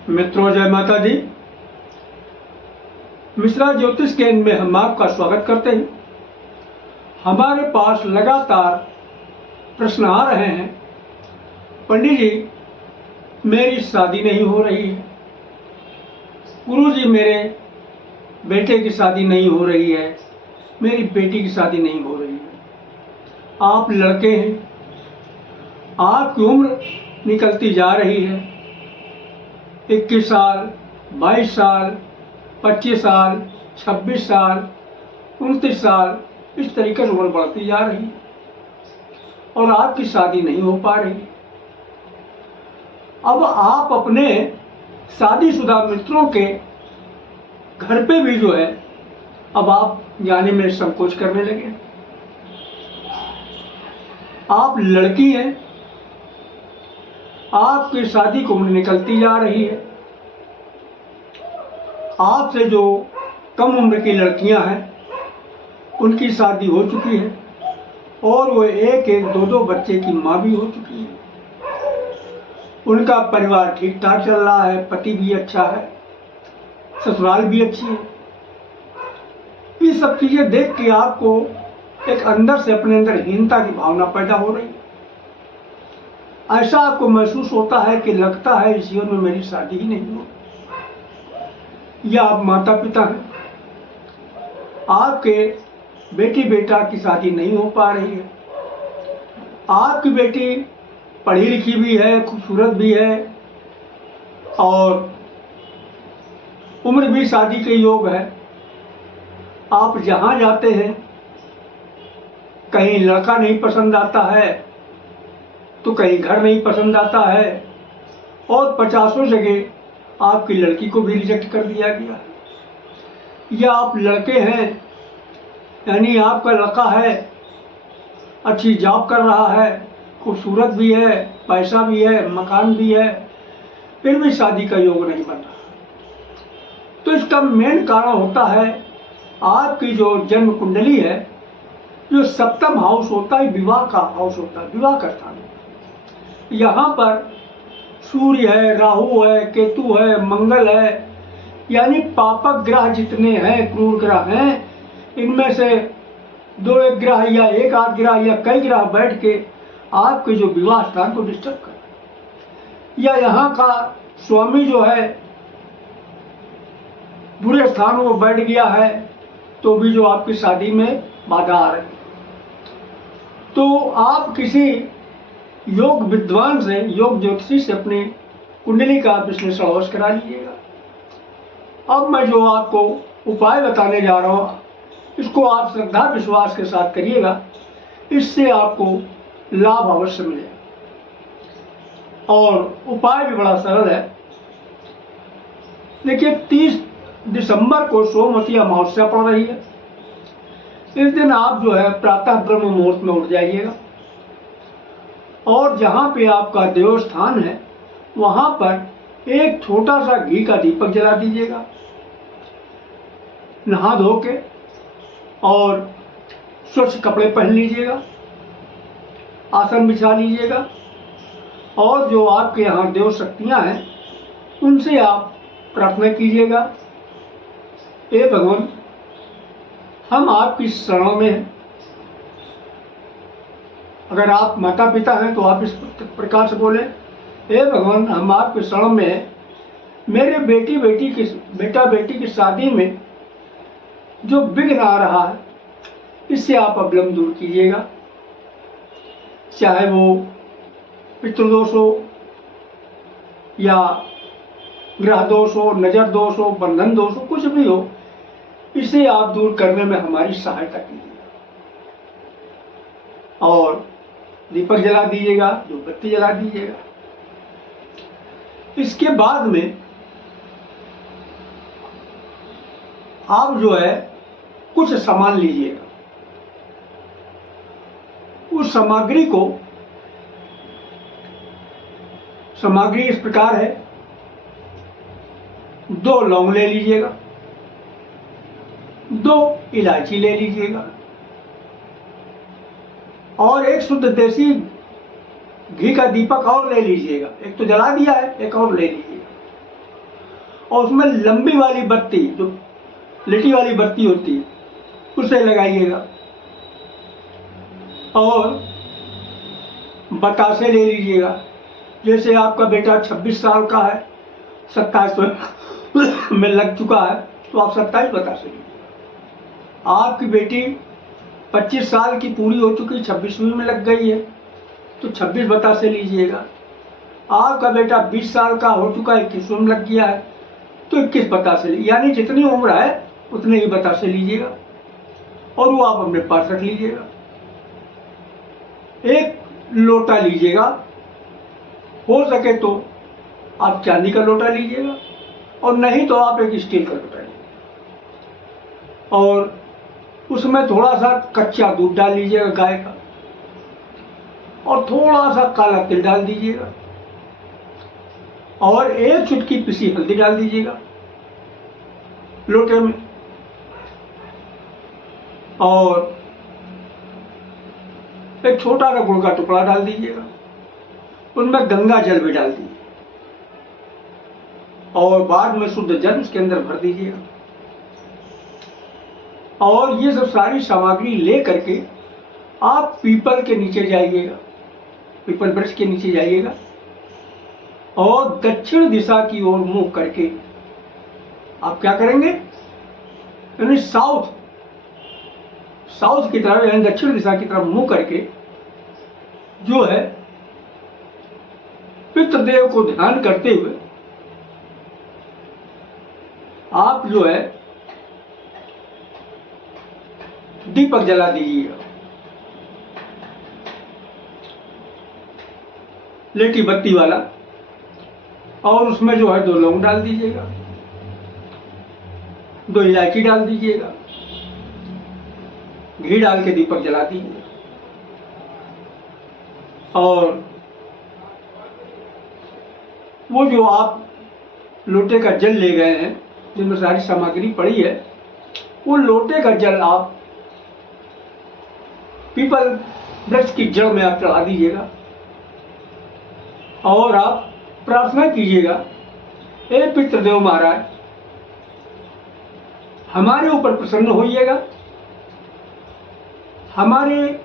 मित्रों, जय माता दी। मिश्रा ज्योतिष केंद्र में हम आपका स्वागत करते हैं। हमारे पास लगातार प्रश्न आ रहे हैं, पंडित जी मेरी शादी नहीं हो रही है, गुरु जी मेरे बेटे की शादी नहीं हो रही है, मेरी बेटी की शादी नहीं हो रही है। आप लड़के हैं, आपकी उम्र निकलती जा रही है, 21 साल, 22 साल, 25 साल, 26 साल, 29 साल, इस तरीके से उम्र बढ़ती जा रही है और आपकी शादी नहीं हो पा रही। अब आप अपने शादीशुदा मित्रों के घर पे भी जो है अब आप जाने में संकोच करने लगे। आप लड़की हैं, आपकी शादी की उम्र निकलती जा रही है। आपसे जो कम उम्र की लड़कियां हैं उनकी शादी हो चुकी है और वो एक एक दो दो बच्चे की माँ भी हो चुकी है। उनका परिवार ठीक ठाक चल रहा है, पति भी अच्छा है, ससुराल भी अच्छी है। ये सब चीजें देख के आपको एक अंदर से अपने अंदर हीनता की भावना पैदा हो रही है। ऐसा आपको महसूस होता है कि लगता है इस जीवन में मेरी शादी ही नहीं हो। या आप माता पिता हैं, आपके बेटी बेटा की शादी नहीं हो पा रही है। आपकी बेटी पढ़ी लिखी भी है, खूबसूरत भी है और उम्र भी शादी के योग है। आप जहाँ जाते हैं कहीं लड़का नहीं पसंद आता है तो कहीं घर नहीं पसंद आता है और 50 जगह आपकी लड़की को भी रिजेक्ट कर दिया गया है। या आप लड़के हैं, यानी आपका लड़का है, अच्छी जॉब कर रहा है, खूबसूरत भी है, पैसा भी है, मकान भी है, फिर भी शादी का योग नहीं बन रहा। तो इसका मेन कारण होता है आपकी जो जन्म कुंडली है, जो सप्तम हाउस होता है, विवाह का हाउस होता है, विवाह का स्थान। यहाँ पर सूर्य है, राहु है, केतु है, मंगल है, यानी पापक ग्रह जितने हैं, क्रूर ग्रह हैं, इनमें से दो एक ग्रह या एक आध ग्रह या कई ग्रह बैठ के आपके जो विवाह स्थान को डिस्टर्ब कर, या यहाँ का स्वामी जो है बुरे स्थानों में बैठ गया है तो भी जो आपकी शादी में बाधा आ रही है। तो आप किसी योग विद्वान से, योग ज्योतिषी से अपनी कुंडली का विश्लेषण अवश्य करा लीजिएगा। अब मैं जो आपको उपाय बताने जा रहा हूँ, इसको आप श्रद्धा विश्वास के साथ करिएगा, इससे आपको लाभ अवश्य मिलेगा। और उपाय भी बड़ा सरल है। देखिए, 30 दिसंबर को सोमवती अमावस्या पड़ रही है। इस दिन आप जो है प्रातः ब्रह्म मुहूर्त में उठ जाइएगा और जहाँ पे आपका देवस्थान है वहाँ पर एक छोटा सा घी का दीपक जला दीजिएगा, नहा धो के, और स्वच्छ कपड़े पहन लीजिएगा, आसन बिछा लीजिएगा और जो आपके यहाँ देव शक्तियाँ हैं उनसे आप प्रार्थना कीजिएगा, हे भगवान, हम आपकी शरण में हैं। अगर आप माता पिता हैं तो आप इस प्रकार से बोले, हे भगवान, हम आपके शरण में हैं। मेरे बेटा बेटी की शादी में जो विघ्न आ रहा है इससे आप अवलंब दूर कीजिएगा। चाहे वो पितृदोष हो या ग्रह दोष हो, नजर दोष हो, बंधन दोष हो, कुछ भी हो, इसे आप दूर करने में हमारी सहायता कीजिएगा। और दीपक जला दीजिएगा, धूपबत्ती जला दीजिएगा। इसके बाद में आप जो है कुछ सामान लीजिएगा। उस सामग्री इस प्रकार है, 2 लौंग ले लीजिएगा, 2 इलायची ले लीजिएगा और एक शुद्ध देसी घी का दीपक और ले लीजिएगा। एक तो जला दिया है, एक और ले लीजिएगा। और उसमें लंबी वाली बत्ती, जो लिटी वाली बत्ती होती है, उसे लगाइएगा। और बतासे ले लीजिएगा। जैसे आपका बेटा 26 साल का है, 27 में लग चुका है, तो आप 27 बतासे लीजिएगा। आपकी बेटी 25 साल की पूरी हो चुकी, 26वीं में लग गई है, तो 26 बतासे लीजिएगा। आपका बेटा 20 साल का हो चुका है, 21वीं में लग गया है, तो 21 बतासे लीजिए। यानी जितनी उम्र है उतने ही बतासे लीजिएगा और वो आप अपने पास रख लीजिएगा। एक लोटा लीजिएगा, हो सके तो आप चांदी का लोटा लीजिएगा, और नहीं तो आप एक स्टील का लोटा लीजिएगा, और उसमें थोड़ा सा कच्चा दूध डाल लीजिएगा गाय का, और थोड़ा सा काला तिल डाल दीजिएगा, और एक चुटकी पिसी हल्दी डाल दीजिएगा लोटे में, और एक छोटा सा गुड़ का टुकड़ा डाल दीजिएगा। उनमें गंगा जल भी डाल दीजिए, और बाद में शुद्ध जल उसके अंदर भर दीजिएगा। और ये सब सारी सामग्री ले करके आप पीपल के नीचे जाइएगा, पीपल वृक्ष के नीचे जाइएगा, और दक्षिण दिशा की ओर मुंह करके आप क्या करेंगे, यानी साउथ की तरफ, यानी दक्षिण दिशा की तरफ मुंह करके जो है पितृदेव को ध्यान करते हुए आप जो है दीपक जला दीजिएगा, लेटी बत्ती वाला, और उसमें जो है 2 लौंग डाल दीजिएगा, 2 इलायची डाल दीजिएगा, घी डाल के दीपक जला दीजिए। और वो जो आप लोटे का जल ले गए हैं, जिसमें सारी सामग्री पड़ी है, वो लोटे का जल आप पीपल वृक्ष की जड़ में आप चढ़ा दीजिएगा, और आप प्रार्थना कीजिएगा, हे पितृदेव महाराज, हमारे ऊपर प्रसन्न होइएगा, हमारे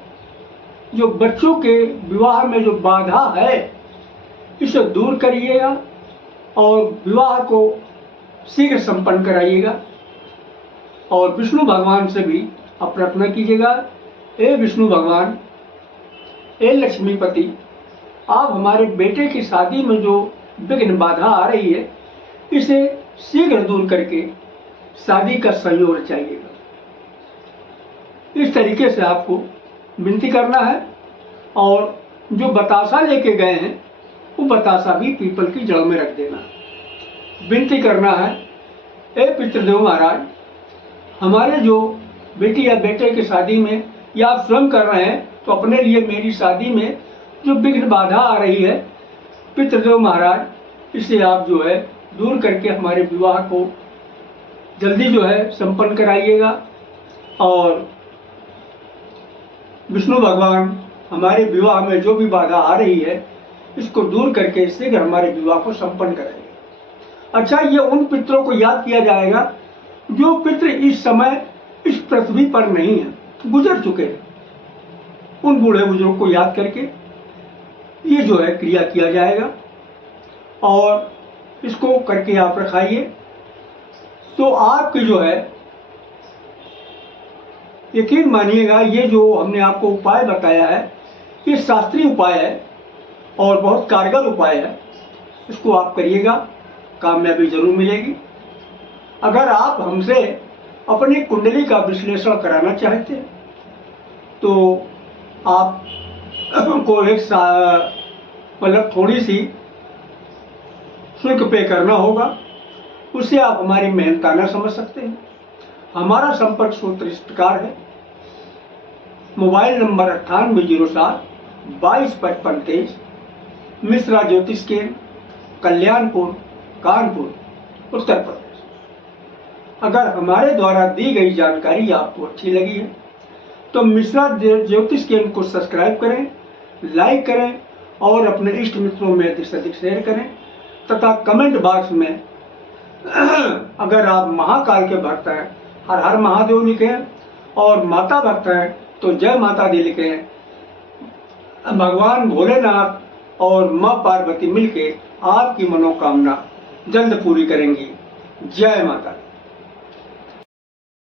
जो बच्चों के विवाह में जो बाधा है इसे दूर करिएगा, और विवाह को शीघ्र संपन्न कराइएगा। और विष्णु भगवान से भी आप प्रार्थना कीजिएगा, हे विष्णु भगवान, हे लक्ष्मीपति, आप हमारे बेटे की शादी में जो विघ्न बाधा आ रही है इसे शीघ्र दूर करके शादी का सहयोग रचाइएगा। इस तरीके से आपको विनती करना है, और जो बतासा लेके गए हैं वो बतासा भी पीपल की जड़ में रख देना है। विनती करना है, हे पितृदेव महाराज, हमारे जो बेटी या बेटे की शादी में, या आप स्वयं कर रहे हैं तो अपने लिए मेरी शादी में जो विघ्न बाधा आ रही है, पितृदेव महाराज इसे आप जो है दूर करके हमारे विवाह को जल्दी जो है संपन्न कराइएगा। और विष्णु भगवान हमारे विवाह में जो भी बाधा आ रही है इसको दूर करके शीघ्र हमारे विवाह को संपन्न कराइए। अच्छा, ये उन पितरों को याद किया जाएगा जो पितृ इस समय इस पृथ्वी पर नहीं है, गुजर चुके हैं। उन बूढ़े बुजुर्गों को याद करके ये जो है क्रिया किया जाएगा, और इसको करके आप रखाइए, तो आपकी जो है, यकीन मानिएगा, ये जो हमने आपको उपाय बताया है ये शास्त्रीय उपाय है और बहुत कारगर उपाय है। इसको आप करिएगा, कामयाबी जरूर मिलेगी। अगर आप हमसे अपनी कुंडली का विश्लेषण कराना चाहते हैं तो आप को एक मतलब थोड़ी सी शुल्क पे करना होगा, उससे आप हमारी मेहनताना समझ सकते हैं। हमारा संपर्क सूत्र इस प्रकार है, मोबाइल नंबर 9807-225523, मिश्रा ज्योतिष केंद्र, कल्याणपुर, कानपुर, उत्तर प्रदेश। अगर हमारे द्वारा दी गई जानकारी आपको अच्छी लगी है तो मिश्रा ज्योतिष केंद्र को सब्सक्राइब करें, लाइक करें और अपने इष्ट मित्रों में अधिक से अधिक शेयर करें, तथा कमेंट बॉक्स में अगर आप महाकाल के भक्त हैं, हर हर महादेव लिखें, और माता भक्त हैं तो जय माता दी लिखें। भगवान भोलेनाथ और माँ पार्वती मिलके आपकी मनोकामना जल्द पूरी करेंगी। जय माता दी।